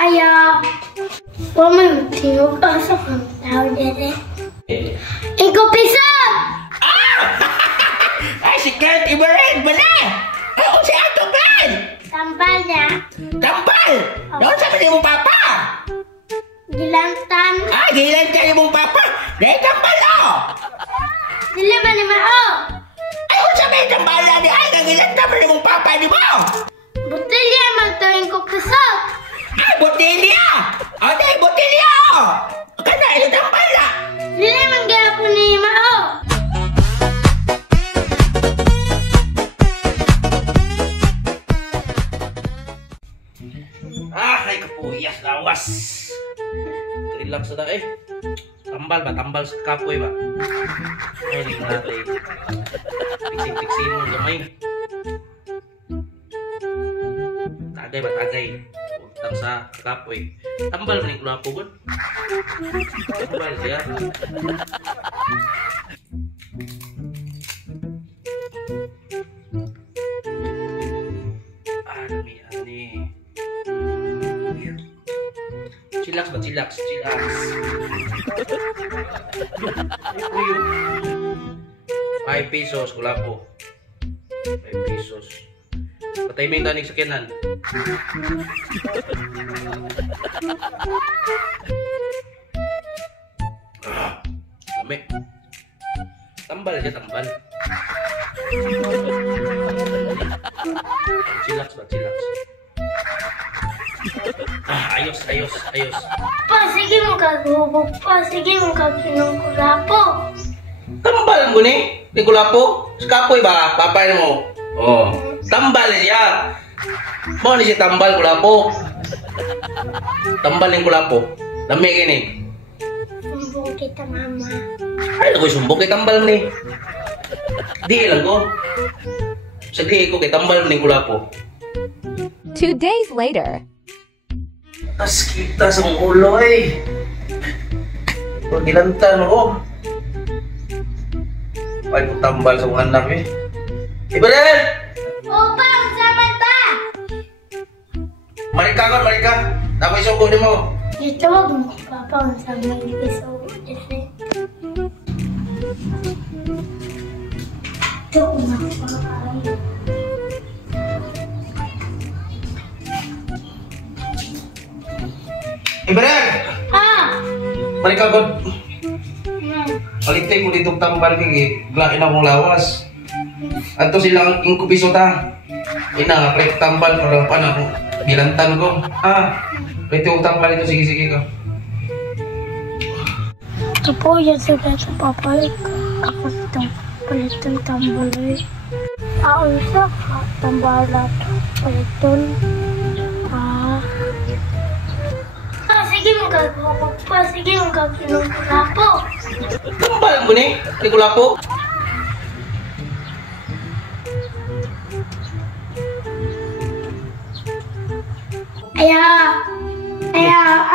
Ayaw! Woman, tingog asa kang tao dere. Ikaw pisag! Ay, si Kurt Ibarin, bala! Oo, si Ato Ben! Tambal na. Tambal! Doon sa mga mong papa! Gilantan. Gilan ka mong papa! Dahil tambal o! Dili ba ni Mao? Ay, kung sabi tambal na di ay, nagilan ka mong papa di mo! Botelya magtuwing ko pisag. Ay, botelya! O, dahil botelya o! Kana, yung tambal na! Dili man gyapon ni Mao. Ay, kapuyas, lawas! Relax na eh. Tambal ba? Tambal sa kapoy ba? Ay, hindi mo natin. Piksing-piksing mo gamay. Tagay ba? Tagay. Puntang sa kapoy. Tambal ba ni kulapo ko? Tambal siya. Ani. Chillax ba? Chillax. 5 pesos, kulapo. 5 pesos. Patay mo yung tanig sa kinan. Dami. Tambal siya, tambal. Chillax ba? Chillax. Ayos. Sige mo kagubog pa. Sige mo kaginungkulapo. Tambal mo ni? Di kulapo? Kapoy ba? Papay mo. Oh. Tambal siya. Mo ni siya tambal kulapo. Tambal yung kulapo. Lami kini. Sumbong kita, mama. Ay, ako'y sumbong kay tambal ni. Di lang ko. Sige ko kay tambal ni kulapo. 2 days later. Tas kita sa mong ulo eh. Pagilantan ko. Ay, kung tambal sa mga anak eh. Ibaran! Opa, usaman pa! Marika. Nakoy suko ni mo. Itawag mo, Papa, usaman iso. Ito na pa. Ibaran! Marika ko. Alitay mo dito tambal kay glain akong lawas. Adto silang inkupiso ta. Ina nga tambal para paano bilantan ko. Ito tambal ito sige ka. Ito po yan sila sa papalik. Ako itong paliton tambal eh. Isa ka tambal na paliton. Sige mo kagubog pa. Sige mo kaginungkulapo. Tambal mo ni? Di kulapo?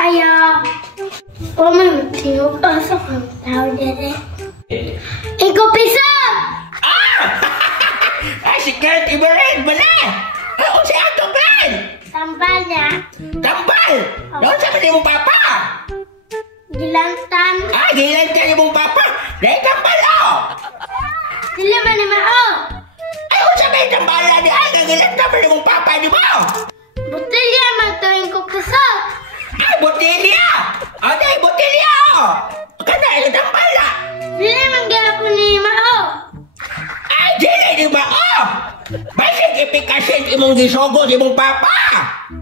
Ayaw. Woman, tingog asa kang tao dere. Ikaw pisag! Ay, si Kurt Ibarin, bala! Oo, si Ato Ben! Tambal na. Tambal! Doon sa mga mong papa! Gilantan. Gilan ka mong papa! Dahil tambal o! Dili ba ni Mao? Ay, kung sabi tambal na di ay, nagilan ka mong papa di mo! Botelya magtuwing ko pisag. Ay, botelya! O, dahil botelya o! Kana, yung tambal na! Dili man gyapon ni Mao. Ay, dili di ba o! Basig ipikasin imong gisugo di mong papa!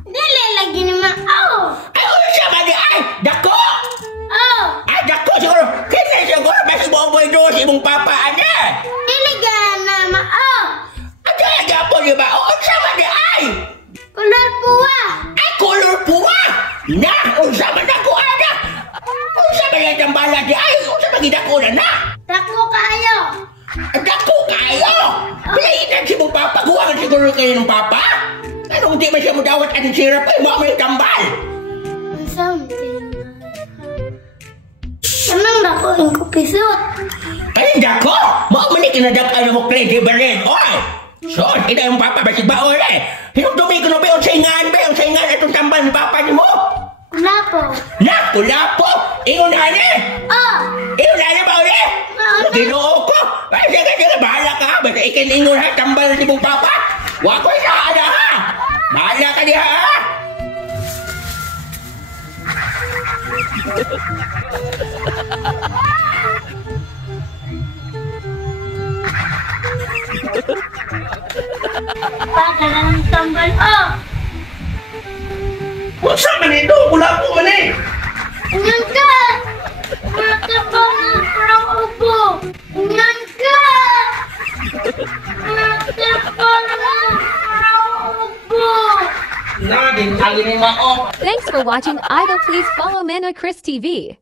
Dili lagi ni Mao. Ay, kung sabi di ay, dako! Ay, dako siguro! Kaya siguro basig mo ang doon si mong papa, ane! Dili na Mao. At talaga po di ba o? Kung sabi di ay! Kulor puwa. Ay, color puwa! Na! Unsa man ako, anak! Unsa man yung tambala di ay! Unsa man gidako na! Dako kaayo. Dako kayo! Pilitan si mong papa! Guwangan siguro kayo ng papa! Anong di man siya mo dawat at sirap ay mo may tambal! Something. Anong dako yung kupisot? Ay, dako! Mo man ikinadakan mo play di ba rin? Oy! So, ina yung papa basig ba ore? Hinong dumi ko na ba yung saingan be? tambal ni papa ni mo? Kulapo. Lapo-lapo! Ingon na ni! Oh! Ingon na ni ba ulit? Ginoo ko! Ay, sige, bahala ka ha! Basta ikin-ingon ha, tambal ni mong papa! Wakoy ka ada ha! Bahala ka diha ha! Baka na ng tambal. Oh! Kung saan man ito? Kulapo man eh! Inyan ka! Matapang ng parang upo! Inyan ka! Matapang ng parang upo! Naging alin mo. Thanks for watching Idol. Please follow Manoy Chris TV.